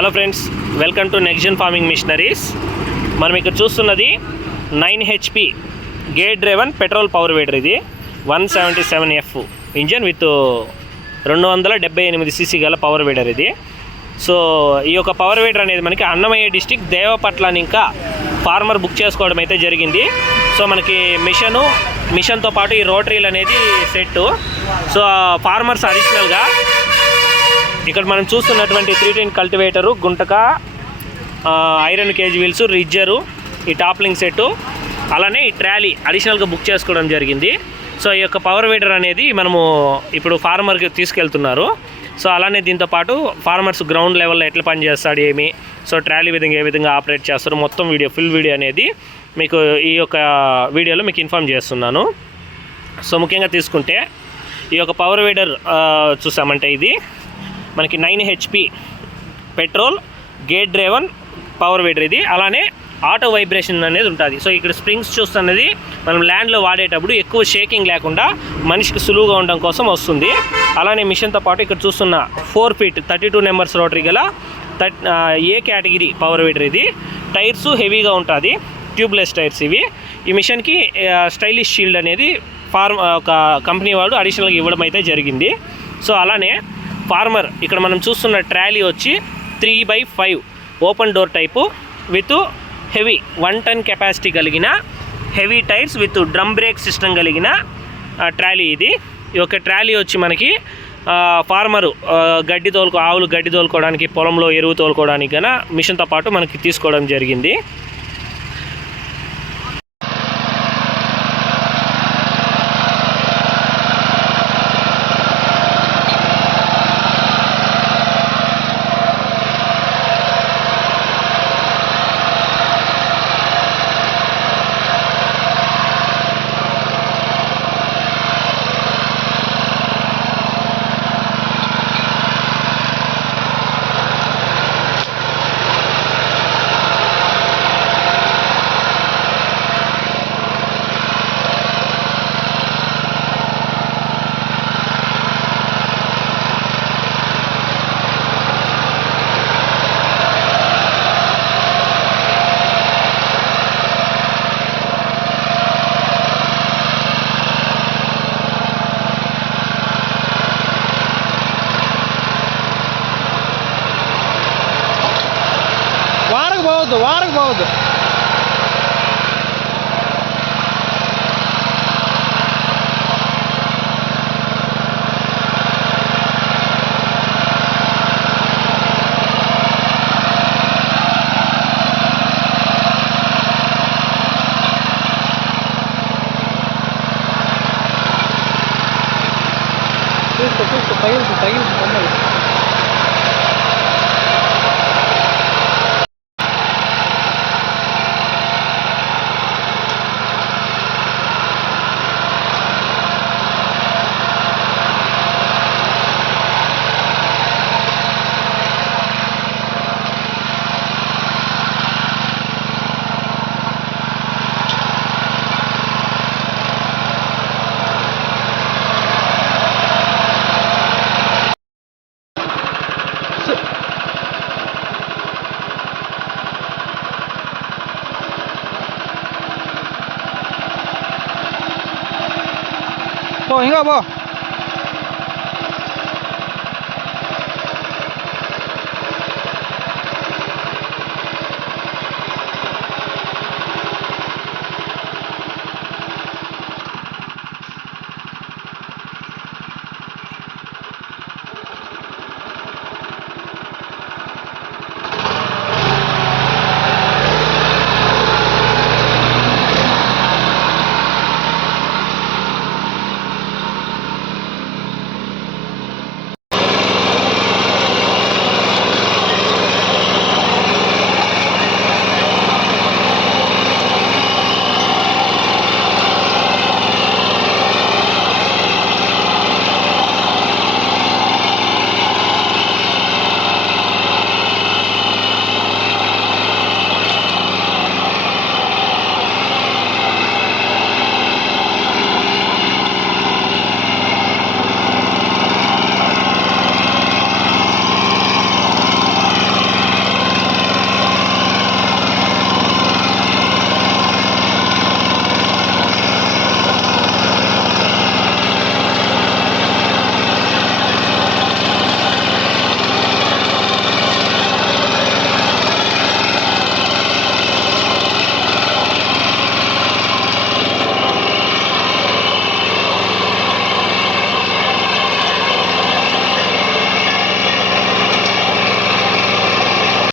Hello friends, welcome to next farming machineries. మనం ఇక్కడ చూస్తున్నది 9 HP gear driven petrol power weeder. ఇది 177F engine with 278 cc గల power weeder ఇది. So ఈ యొక్క పవర్ వీడర్ అనేది మనకి అన్నమయ్య డిస్టిక్ దేవపట్లని ఇంకా ఫార్మర్ బుక్ చేసుకోవడం అయితే జరిగింది. సో మనకి మిషన్తో పాటు ఈ రోటరీలు అనేది సెట్. సో ఫార్మర్స్ అడిషనల్గా ఇక్కడ మనం చూస్తున్నటువంటి 310 కల్టివేటరు, గుంటక, ఐరన్ కేజ్ వీల్స్, రిజ్జరు, ఈ టాప్లింగ్ సెట్టు, అలానే ఈ ట్రాలీ అడిషనల్గా బుక్ చేసుకోవడం జరిగింది. సో ఈ యొక్క పవర్ వీడర్ అనేది మనము ఇప్పుడు ఫార్మర్కి తీసుకెళ్తున్నారు. సో అలానే దీంతోపాటు ఫార్మర్స్ గ్రౌండ్ లెవెల్లో ఎట్లా పనిచేస్తాడు ఏమి, సో ట్రాలీ విధంగా ఏ విధంగా ఆపరేట్ చేస్తారు, మొత్తం వీడియో ఫుల్ వీడియో అనేది మీకు ఈ యొక్క వీడియోలో మీకు ఇన్ఫామ్ చేస్తున్నాను. సో ముఖ్యంగా తీసుకుంటే ఈ యొక్క పవర్ వీడర్ చూసామంటే ఇది మనకి 9 HP petrol gear driven power weeder ఇది. అలానే ఆటో వైబ్రేషన్ అనేది ఉంటుంది. సో ఇక్కడ స్ప్రింగ్స్ చూస్తున్నది మనం ల్యాండ్లో వాడేటప్పుడు ఎక్కువ షేకింగ్ లేకుండా మనిషికి సులువుగా ఉండడం కోసం వస్తుంది. అలానే మిషన్తో పాటు ఇక్కడ చూస్తున్న 4 feet 32 numbers రోటరీ గల ఏ కేటగిరీ పవర్ వీడర్ ఇది. టైర్స్ హెవీగా ఉంటుంది, ట్యూబ్లెస్ టైర్స్ ఇవి. ఈ మిషన్కి స్టైలిష్ షీల్డ్ అనేది ఒక కంపెనీ వాడు అడిషనల్గా ఇవ్వడం అయితే జరిగింది. సో అలానే ఫార్మర్ ఇక్కడ మనం చూస్తున్న ట్రాలీ వచ్చి 3x5 open door type with heavy 1 ton capacity కలిగిన heavy tyres with drum brake system కలిగిన ట్రాలీ ఇది. ఈ యొక్క ట్రాలీ వచ్చి మనకి ఫార్మరు ఆవులు గడ్డి తోలుకోవడానికి, పొలంలో ఎరువు తోలుకోవడానికి కన్నా మిషన్తో పాటు మనకి తీసుకోవడం జరిగింది. వారకు పోవద్దు. చూసుకో తగిలింది బొమ్మలు. పో ఇంకా పో.